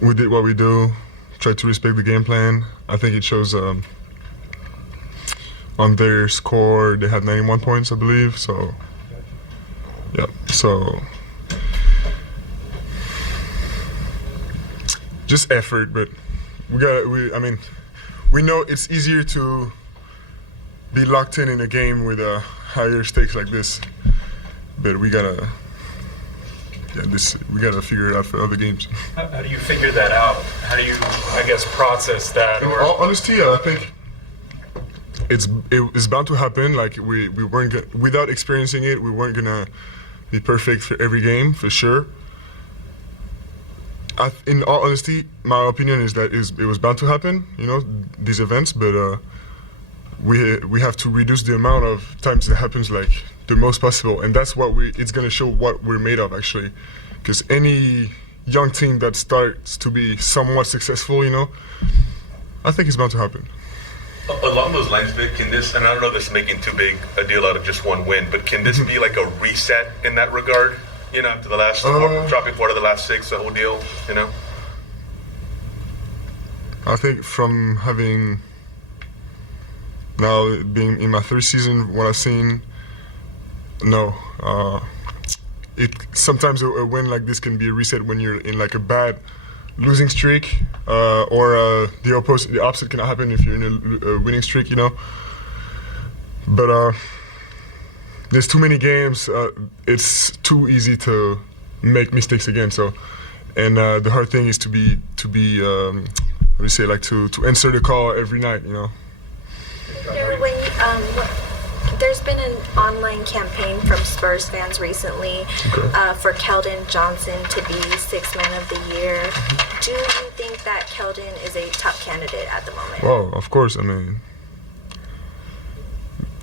we did what we do, tried to respect the game plan. I think it shows on their score. They had 91 points, I believe. So, yeah. So, just effort, but we know it's easier to be locked in a game with higher stakes like this, but we gotta figure it out for other games. How do you figure that out? How do you, I guess, process that? In all honesty, I think it's bound to happen. Like we weren't without experiencing it, we weren't gonna be perfect for every game for sure. In all honesty, my opinion is that it was bound to happen. You know, these events, but we have to reduce the amount of times it happens, like the most possible, and that's what it's gonna show what we're made of actually. Because any young team that starts to be somewhat successful, you know, I think it's bound to happen. Along those lines, Vic, can this, and I don't know if this is making too big a deal out of just one win, but can this be like a reset in that regard? You know, after the last dropping 4 of the last 6, the whole deal, you know? I think from having now being in my 3rd season, what I've seen, no. Sometimes a win like this can be a reset when you're in like a bad losing streak, or the opposite can happen if you're in a winning streak, you know. But there's too many games. It's too easy to make mistakes again. So, and the hard thing is to answer the call every night, you know. There's been an online campaign from Spurs fans recently for Keldon Johnson to be 6th Man of the Year. Do you think that Keldon is a top candidate at the moment? Well, of course. I mean,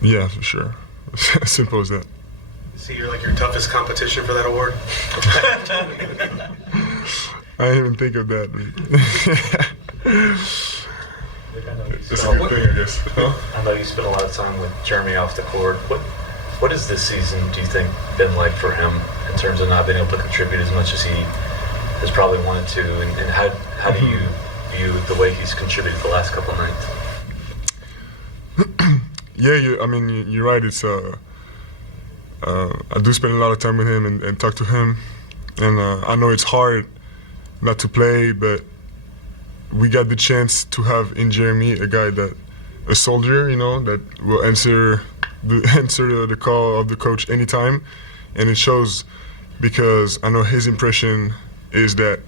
yeah, for sure. Simple as that. So you're like your toughest competition for that award? I didn't even think of that. That's a good thing, I guess. I know you spent a lot of time with Jeremy off the court. What has this season, do you think, been like for him in terms of not being able to contribute as much as he has probably wanted to? And how do you view the way he's contributed the last couple of nights? Yeah, you're right. It's I do spend a lot of time with him and talk to him, and I know it's hard not to play, but we got the chance to have in Jeremy a soldier, you know, that will answer the call of the coach anytime, and it shows, because I know his impression is that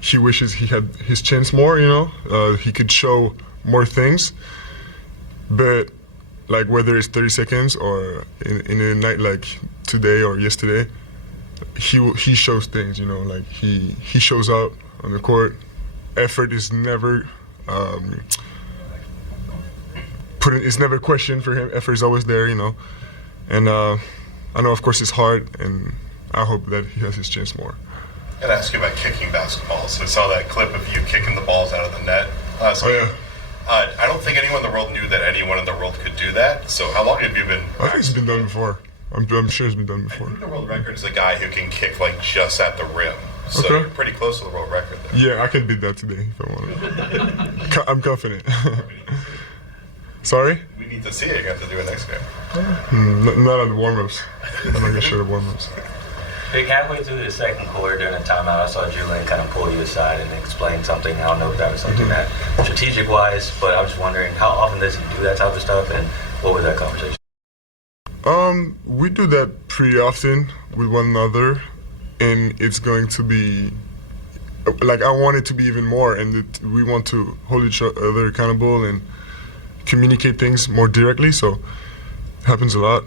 he wishes he had his chance more, you know, he could show more things, but like whether it's 30 seconds or in a night like today or yesterday, he shows things, you know, like he shows up on the court. Effort is never it's never questioned for him. Effort is always there, you know. And I know, of course, it's hard, and I hope that he has his chance more. I gotta ask you about kicking basketballs. So I saw that clip of you kicking the balls out of the net. I don't think anyone in the world knew that anyone in the world could do that. So how long have you been? I think it's been done before. I'm sure it's been done before. I think the world record is a guy who can kick like just at the rim. So you're pretty close to the world record there. Yeah, I can beat that today if I want. I'm confident. Sorry? We need to see it. You have to do it next game. Not on the warm-ups. I'm not gonna show the warm-ups. Vic, halfway through the second quarter during the timeout, I saw Julian kind of pull you aside and explain something. I don't know if that was something that strategic-wise, but I was just wondering how often does he do that type of stuff, and what was that conversation? We do that pretty often with one another, and it's going to be like I want it to be even more, and we want to hold each other accountable and communicate things more directly. So it happens a lot.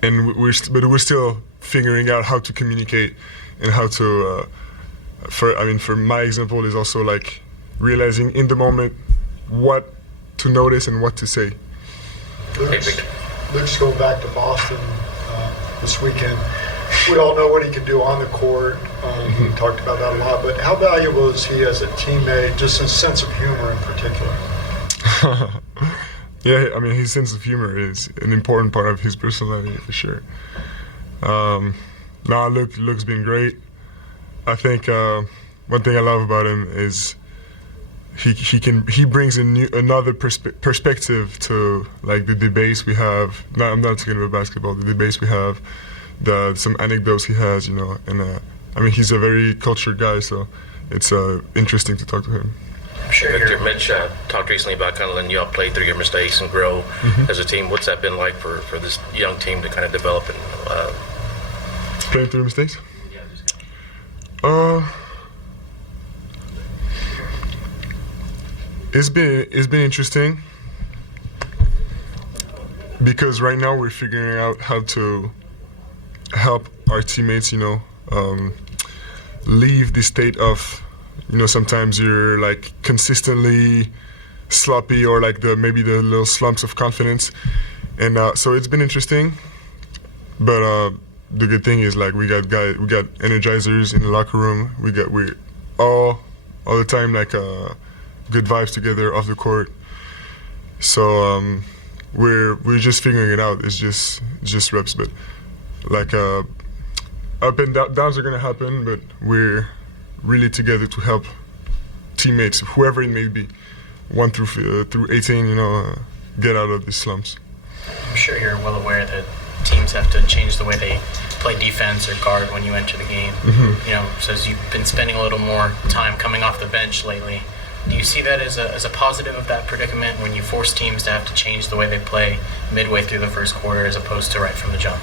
And we're still figuring out how to communicate and how to. For my example, is also like realizing in the moment what to notice and what to say. Luke's going back to Boston this weekend. We all know what he can do on the court. We talked about that a lot. But how valuable is he as a teammate, just his sense of humor in particular? Yeah, I mean, his sense of humor is an important part of his personality for sure. Luke's been great. I think one thing I love about him is he brings another perspective to like the debates we have. No, I'm not talking about basketball. The debates we have, some anecdotes he has, and I mean he's a very cultured guy, so it's interesting to talk to him. I'm sure Victor Mitch talked recently about kind of letting you all play through your mistakes and grow as a team. What's that been like for this young team to kind of develop and playing through mistakes? It's been interesting because right now we're figuring out how to help our teammates, leave the state of, sometimes you're like consistently sloppy or like maybe the little slumps of confidence, and so it's been interesting. But the good thing is like we got energizers in the locker room. We all the time like good vibes together off the court. So we're just figuring it out. It's just reps, but like up and downs are gonna happen, but we're really together to help teammates, whoever it may be, 1 through 18, get out of these slumps. I'm sure you're well aware that teams have to change the way they play defense or guard when you enter the game. So as you've been spending a little more time coming off the bench lately, do you see that as a positive of that predicament when you force teams to have to change the way they play midway through the first quarter as opposed to right from the jump?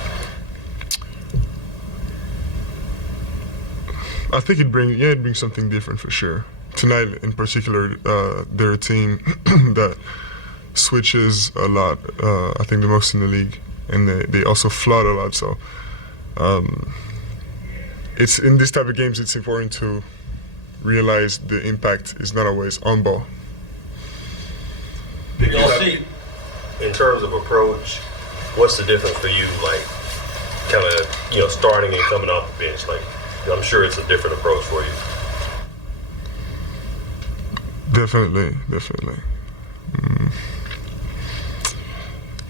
I think it brings something different for sure. Tonight in particular, they're a team that switches a lot, I think the most in the league, and they also flood a lot, so it's in this type of games it's important to realize the impact is not always on ball. In terms of approach, what's the difference for you, like kind of starting and coming off the bench? Like I'm sure it's a different approach for you. Definitely.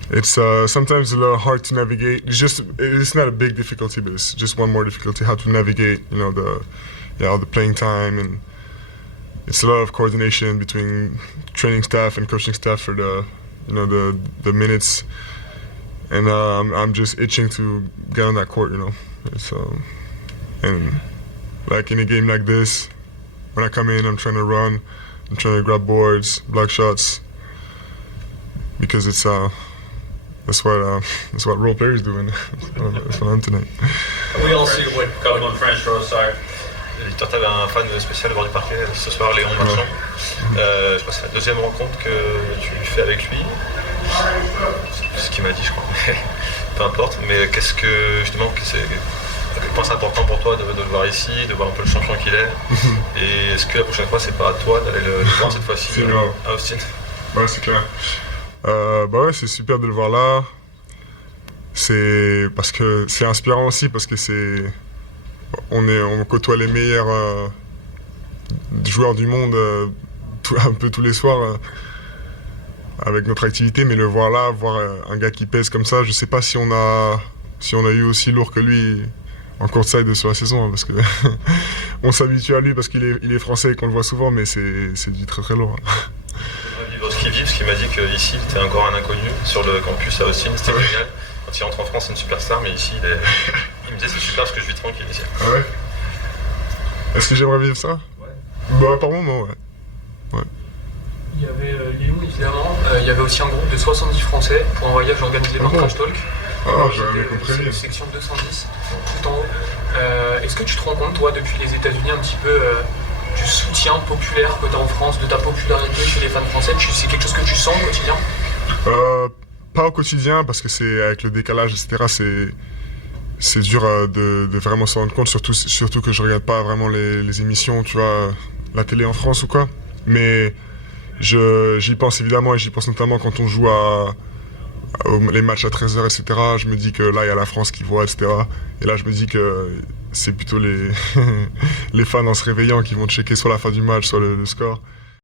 It's sometimes a little hard to navigate. It's not a big difficulty, but it's just one more difficulty how to navigate. All the playing time, and it's a lot of coordination between training staff and coaching staff for the minutes. And I'm just itching to get on that court. It's and like in a game like this, when I come in, I'm trying to run, I'm trying to grab boards, block shots, because it's that's what role players do, and that's what I'm tonight. We all see what Comme on French Rose, sorry. Victor, tu avais un fan spécial au bord du parquet ce soir, Léon Marchand. Je crois que c'est la deuxième rencontre que tu fais avec lui. C'est ce qu'il m'a dit, je crois. Peu importe. Mais qu'est-ce que, justement, à quel point c'est important pour toi de le voir ici, de voir un peu le champion qu'il est. Et est-ce que la prochaine fois, c'est pas à toi d'aller le voir cette fois-ci à Austin? Ouais, c'est clair. Ouais, c'est super de le voir là. C'est parce que c'est inspirant aussi, parce que on côtoie les meilleurs joueurs du monde un peu tous les soirs avec notre activité, mais le voir là, voir un gars qui pèse comme ça, je sais pas si on a eu aussi lourd que lui en courtside sur la saison, parce que on s'habitue à lui parce qu'il est français et qu'on le voit souvent, mais c'est du très très lourd. Ce qu'il vit, parce qu'il m'a dit qu'ici, il était encore un inconnu sur le campus à Austin, c'était génial. Quand il rentre en France, c'est une superstar, mais ici, il me disait c'est super parce que je vis tranquille ici. Ah ouais? Est-ce que j'aimerais vivre ça? Ouais. Bah, par moment, ouais. Il y avait Léon, évidemment. Il y avait aussi un groupe de 70 Français pour un voyage organisé par Trash Talk. Ah, j'avais compris. Section 210, tout en haut. Est-ce que tu te rends compte, toi, depuis les États-Unis, un petit peu du soutien populaire que tu as en France, de ta popularité chez les fans français? C'est quelque chose que tu sens au quotidien? Pas au quotidien, parce que c'est avec le décalage, etc. C'est dur de vraiment s'en rendre compte, surtout que je regarde pas vraiment les émissions, tu vois, la télé en France ou quoi. Mais j'y pense évidemment, et j'y pense notamment quand on joue les matchs à 13h, etc. Je me dis que là, il y a la France qui voit, etc. Et là, je me dis que c'est plutôt les fans en se réveillant qui vont checker soit la fin du match, soit le score.